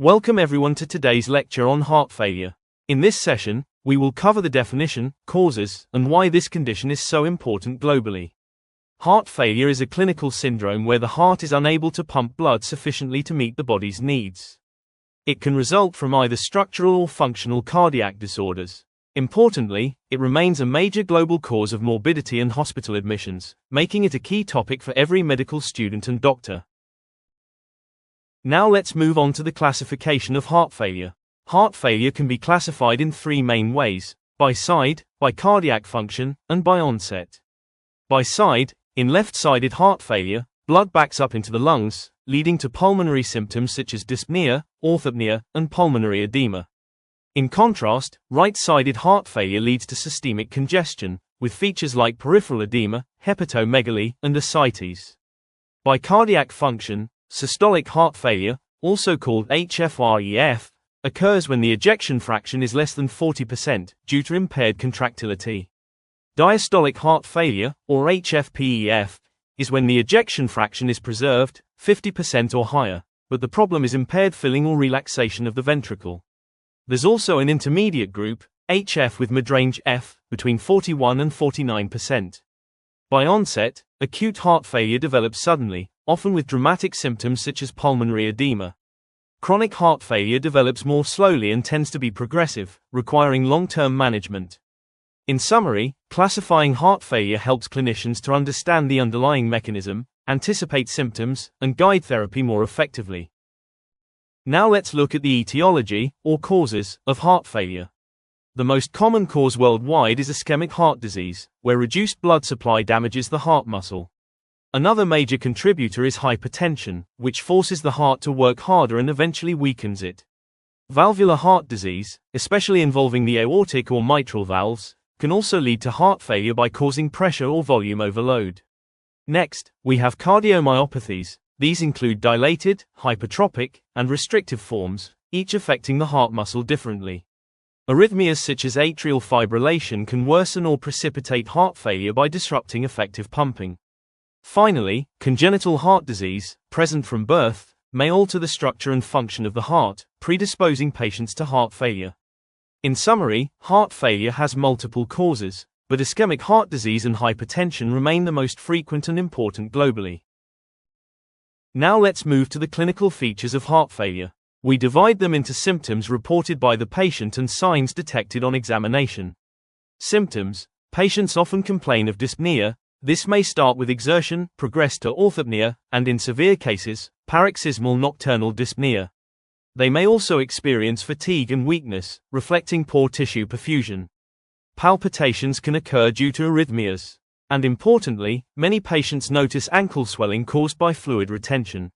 Welcome everyone to today's lecture on heart failure. In this session, we will cover the definition, causes, and why this condition is so important globally. Heart failure is a clinical syndrome where the heart is unable to pump blood sufficiently to meet the body's needs. It can result from either structural or functional cardiac disorders. Importantly, it remains a major global cause of morbidity and hospital admissions, making it a key topic for every medical student and doctor. Now let's move on to the classification of heart failure. Heart failure can be classified in three main ways: by side, by cardiac function, and by onset. By side, in left-sided heart failure, blood backs up into the lungs, leading to pulmonary symptoms such as dyspnea, orthopnea, and pulmonary edema. In contrast, right-sided heart failure leads to systemic congestion, with features like peripheral edema, hepatomegaly, and ascites. By cardiac function, systolic heart failure, also called HFrEF, occurs when the ejection fraction is less than 40% due to impaired contractility. Diastolic heart failure, or HFpEF, is when the ejection fraction is preserved, 50% or higher, but the problem is impaired filling or relaxation of the ventricle. There's also an intermediate group, HF with midrange F, between 41 and 49%. By onset, acute heart failure develops suddenly, often with dramatic symptoms such as pulmonary edema. Chronic heart failure develops more slowly and tends to be progressive, requiring long-term management. In summary, classifying heart failure helps clinicians to understand the underlying mechanism, anticipate symptoms, and guide therapy more effectively. Now let's look at the etiology, or causes, of heart failure. The most common cause worldwide is ischemic heart disease, where reduced blood supply damages the heart muscle. Another major contributor is hypertension, which forces the heart to work harder and eventually weakens it. Valvular heart disease, especially involving the aortic or mitral valves, can also lead to heart failure by causing pressure or volume overload. Next, we have cardiomyopathies. These include dilated, hypertrophic, and restrictive forms, each affecting the heart muscle differently. Arrhythmias such as atrial fibrillation can worsen or precipitate heart failure by disrupting effective pumping. Finally, congenital heart disease, present from birth, may alter the structure and function of the heart, predisposing patients to heart failure. In summary, heart failure has multiple causes, but ischemic heart disease and hypertension remain the most frequent and important globally. Now let's move to the clinical features of heart failure. We divide them into symptoms reported by the patient and signs detected on examination. Symptoms: patients often complain of dyspnea. This may start with exertion, progress to orthopnea, and in severe cases, paroxysmal nocturnal dyspnea. They may also experience fatigue and weakness, reflecting poor tissue perfusion. Palpitations can occur due to arrhythmias. And importantly, many patients notice ankle swelling caused by fluid retention.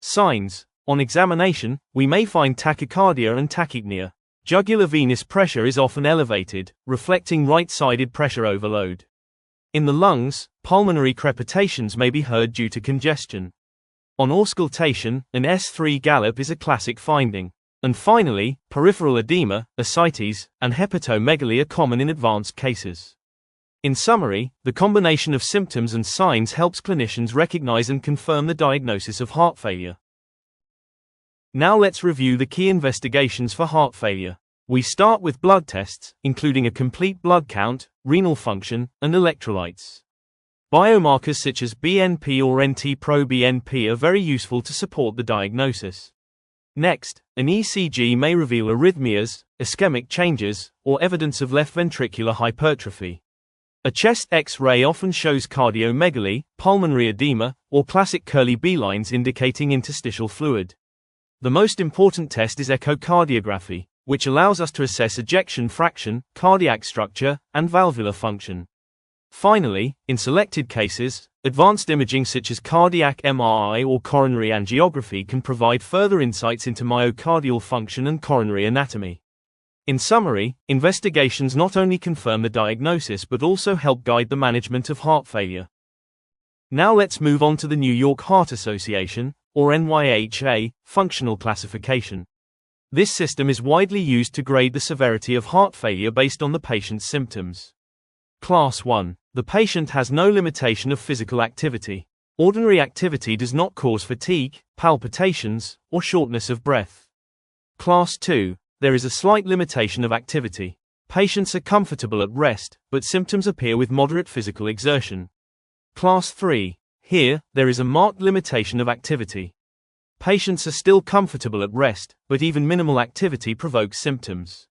Signs: on examination, we may find tachycardia and tachypnea. Jugular venous pressure is often elevated, reflecting right-sided pressure overload. In the lungs, pulmonary crepitations may be heard due to congestion. On auscultation, an S3 gallop is a classic finding. And finally, peripheral edema, ascites, and hepatomegaly are common in advanced cases. In summary, the combination of symptoms and signs helps clinicians recognize and confirm the diagnosis of heart failure. Now let's review the key investigations for heart failure. We start with blood tests, including a complete blood count, renal function, and electrolytes. Biomarkers such as BNP or NT-proBNP are very useful to support the diagnosis. Next, an ECG may reveal arrhythmias, ischemic changes, or evidence of left ventricular hypertrophy. A chest X-ray often shows cardiomegaly, pulmonary edema, or classic curly B lines indicating interstitial fluid. The most important test is echocardiography, which allows us to assess ejection fraction, cardiac structure, and valvular function. Finally, in selected cases, advanced imaging such as cardiac MRI or coronary angiography can provide further insights into myocardial function and coronary anatomy. In summary, investigations not only confirm the diagnosis but also help guide the management of heart failure. Now let's move on to the New York Heart Association, or NYHA, functional classification. This system is widely used to grade the severity of heart failure based on the patient's symptoms. Class 1. The patient has no limitation of physical activity. Ordinary activity does not cause fatigue, palpitations, or shortness of breath. Class 2, there is a slight limitation of activity. Patients are comfortable at rest, but symptoms appear with moderate physical exertion. Class 3, here, there is a marked limitation of activity. Patients are still comfortable at rest, but even minimal activity provokes symptoms.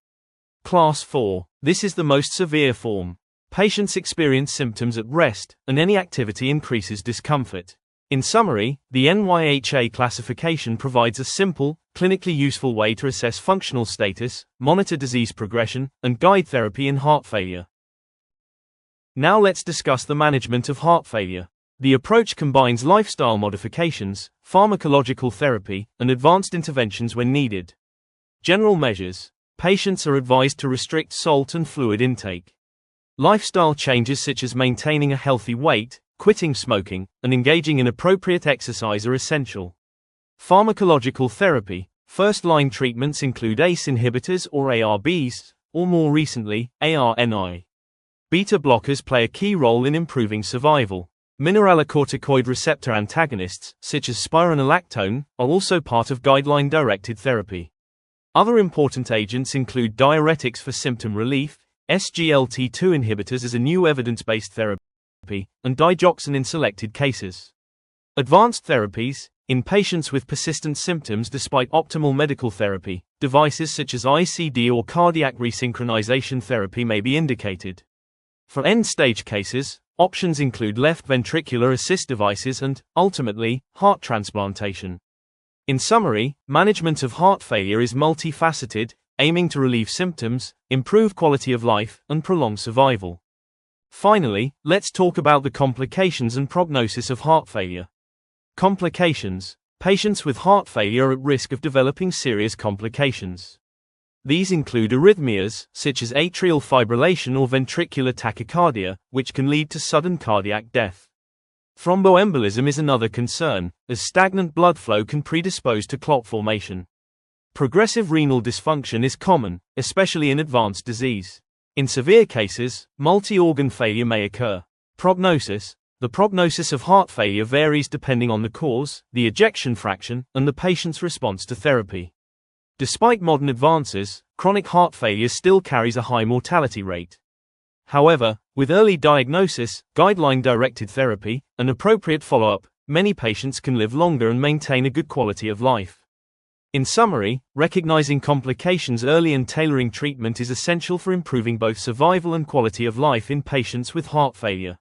Class 4, this is the most severe form. Patients experience symptoms at rest, and any activity increases discomfort. In summary, the NYHA classification provides a simple, clinically useful way to assess functional status, monitor disease progression, and guide therapy in heart failure. Now let's discuss the management of heart failure. The approach combines lifestyle modifications, pharmacological therapy, and advanced interventions when needed. General measures. Patients are advised to restrict salt and fluid intake. Lifestyle changes such as maintaining a healthy weight, quitting smoking, and engaging in appropriate exercise are essential. Pharmacological therapy. First-line treatments include ACE inhibitors or ARBs, or more recently, ARNI. Beta blockers play a key role in improving survival. Mineralocorticoid receptor antagonists, such as spironolactone, are also part of guideline-directed therapy. Other important agents include diuretics for symptom relief, SGLT2 inhibitors as a new evidence-based therapy, and digoxin in selected cases. Advanced therapies. In patients with persistent symptoms despite optimal medical therapy, devices such as ICD or cardiac resynchronization therapy may be indicated. For end-stage cases, options include left ventricular assist devices and, ultimately, heart transplantation. In summary, management of heart failure is multifaceted, aiming to relieve symptoms, improve quality of life, and prolong survival. Finally, let's talk about the complications and prognosis of heart failure. Complications. Patients with heart failure are at risk of developing serious complications. These include arrhythmias, such as atrial fibrillation or ventricular tachycardia, which can lead to sudden cardiac death. Thromboembolism is another concern, as stagnant blood flow can predispose to clot formation. Progressive renal dysfunction is common, especially in advanced disease. In severe cases, multi-organ failure may occur. Prognosis. The prognosis of heart failure varies depending on the cause, the ejection fraction, and the patient's response to therapy. Despite modern advances, chronic heart failure still carries a high mortality rate. However, with early diagnosis, guideline-directed therapy, and appropriate follow-up, many patients can live longer and maintain a good quality of life. In summary, recognizing complications early and tailoring treatment is essential for improving both survival and quality of life in patients with heart failure.